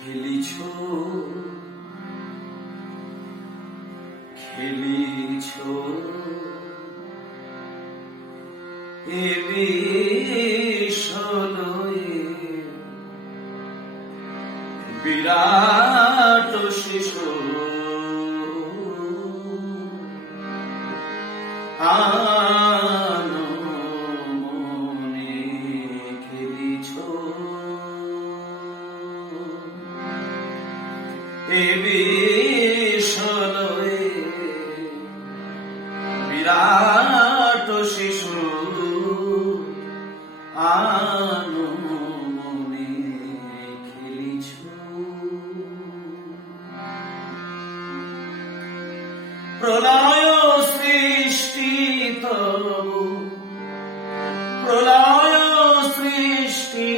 খেলিছ? খেলিছ? এ বিষয়ে বিরাট শিশু। আনো এ বিষয়ে বিরাট শিশু প্রলয় সৃষ্টি প্রলয় সৃষ্টি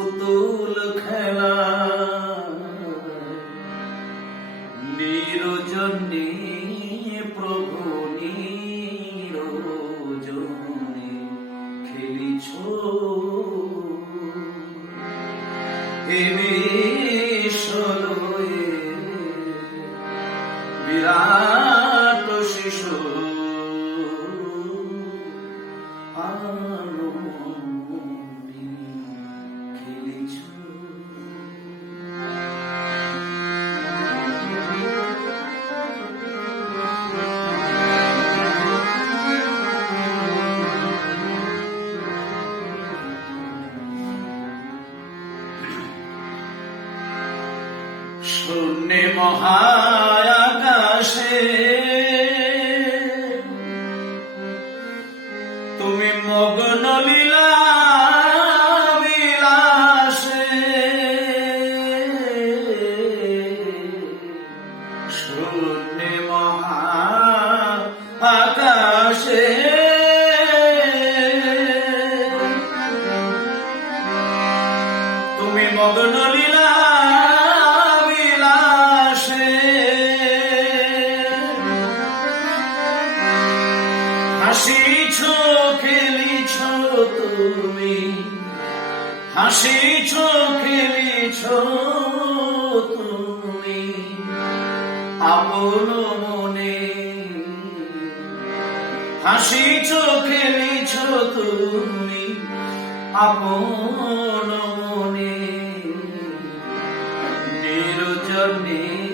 পুতুল খেলা। নিরজনে প্রভু নিরজনে খেলিছ। এ বিষয়ে বিরাট শূন্যে মহাকাশে তুমি মগ্ন লীলা বিলাসে। শূন্যে মহাকাশে। হাসিছ খেলিছ তুমি আপন মনে। হাসিছ খেলিছ তুমি আপন মনে। নিরজনে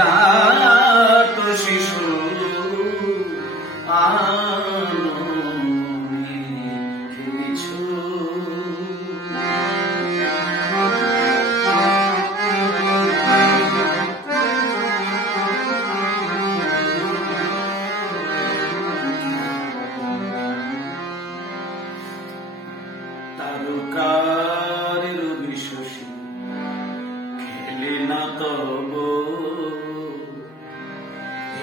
বিরাট শিশু খেলিছ তারকারের বিশ্বসী খেলে না তব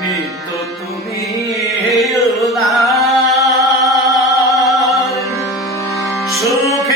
নিত্য তুমি সুখে